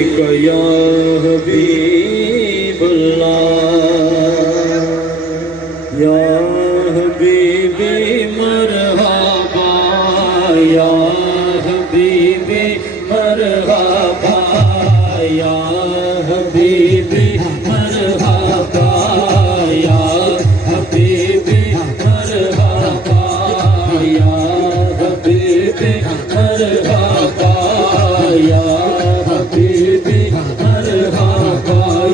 या हबीब अल्लाह या हबीबी मरहबा या हबीबी मरहबा या हबीबी मरहबा या हबीबी मरहबा या हबीबी मरहबा या हबीबी मरहबा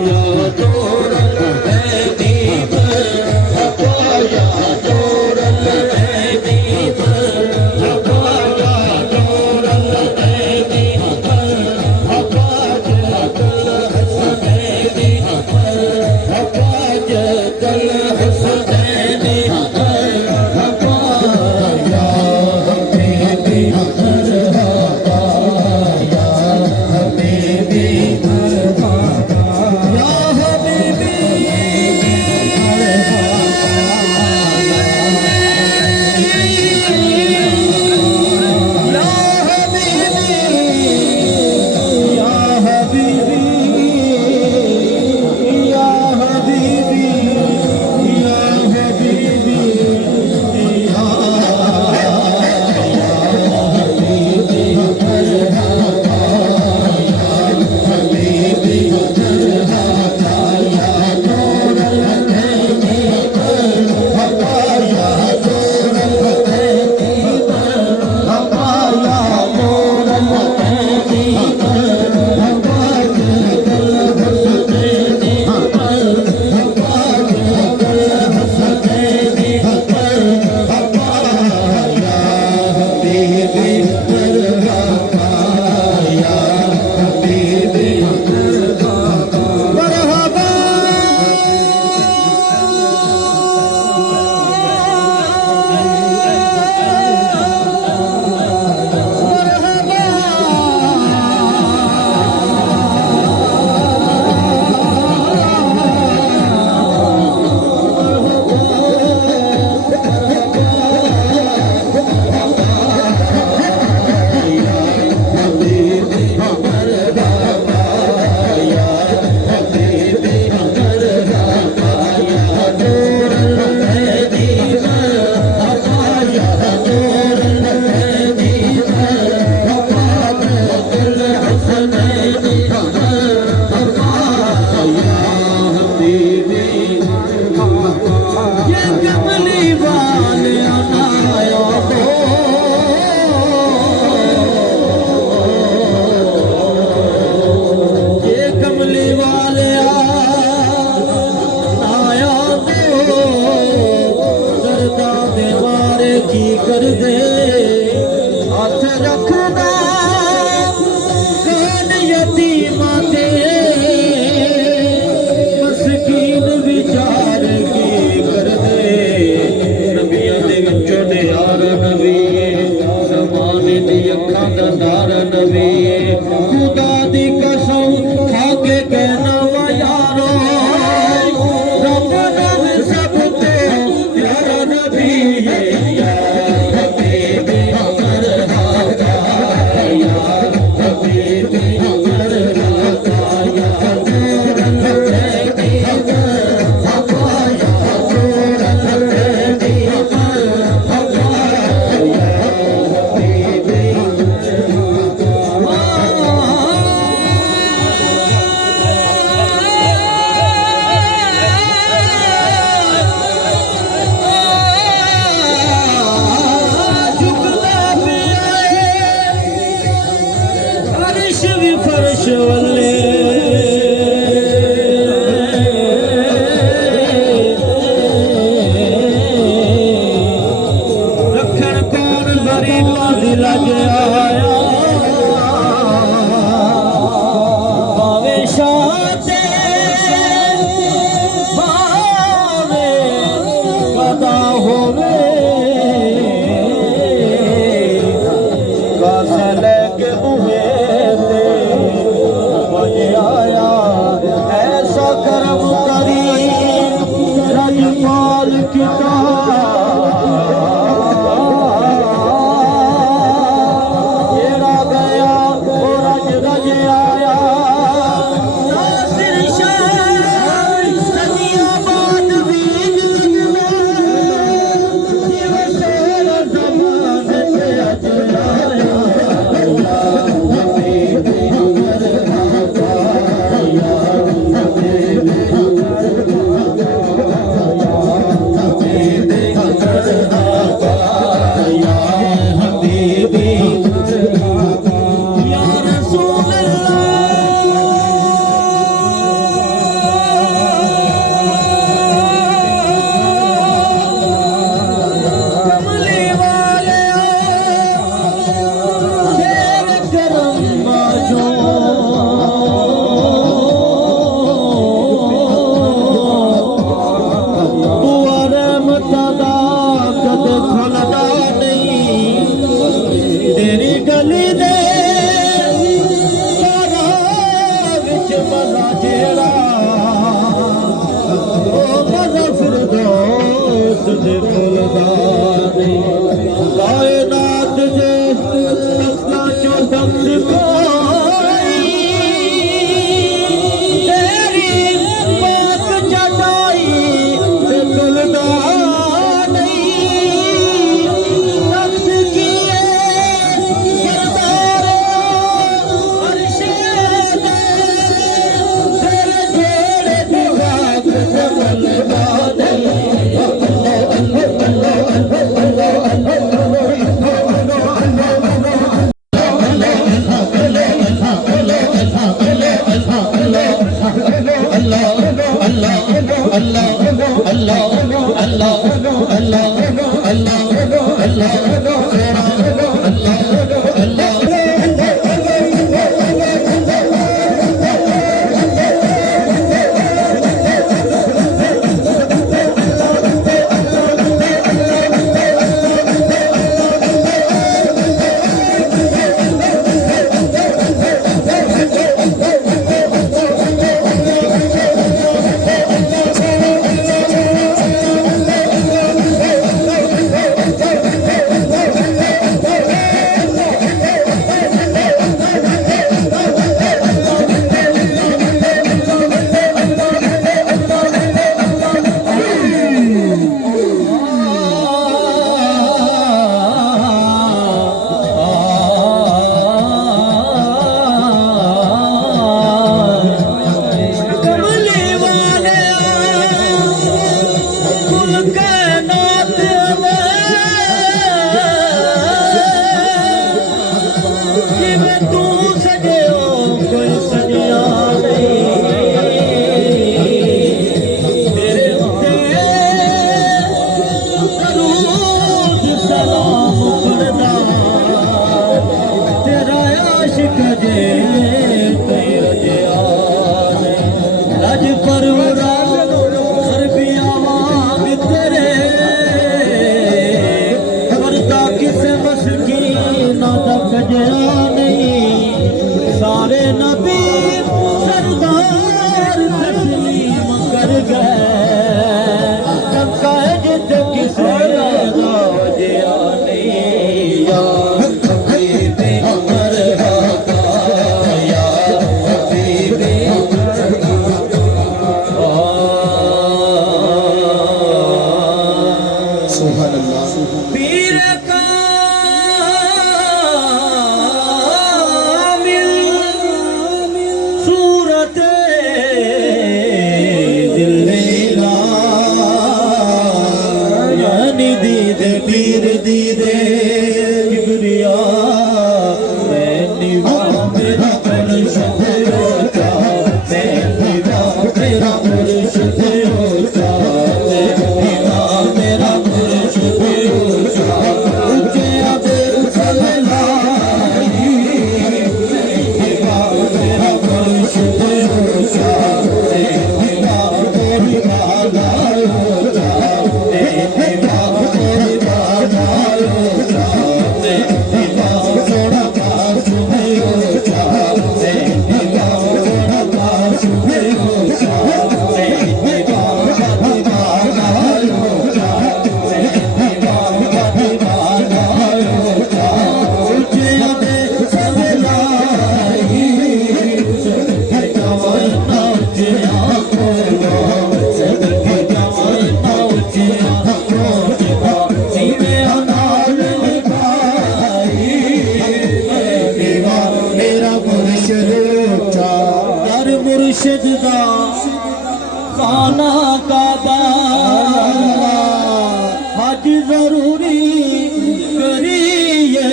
या नूरल ऐनी मरहबा या नूरल ऐनी मरहबा या नूरल ऐनी मरहबा जदल हसनैनी मरहबा जदल हसनैनी मरहबा या हबीबी मरहबा या हबीबी मरहबा या हबीबी मजा जेड़ा ओ मजा फिरदौस दे भुलदा नहीं कायनात दे तख्ता चो तख्त कोई तेरी बात चटाई ते भुलदा सारे नबी सरदार तस्लीम कर गए जित किसे गावजिया नहीं या हबीबी मरहबा या हबीबी सुभान अल्लाह पीर का पीर दीदे किबरिया मैं निभा मेरा मुर्शिद होता मैं निभा मेरा मुर्शिद होता मैं निभा मेरा मुर्शिद होता ऊंचे अबेर सलाही निभा मेरा मुर्शिद होता मैं निभा मेरी बाला होता मैं निभा मुर्शिद दा खाना काबा हज जरूरी करिए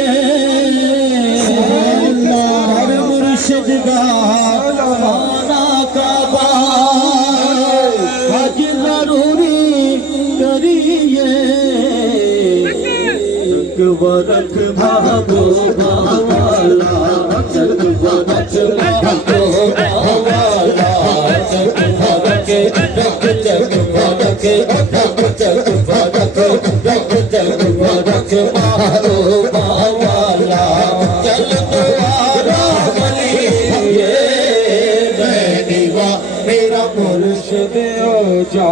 मुर्शिद दा खाना काबा हज जरूरी करिए वरक महबूबा वाला वरक महबूबा वाला चल द्वारा मेरा मुर्शिद ओ जा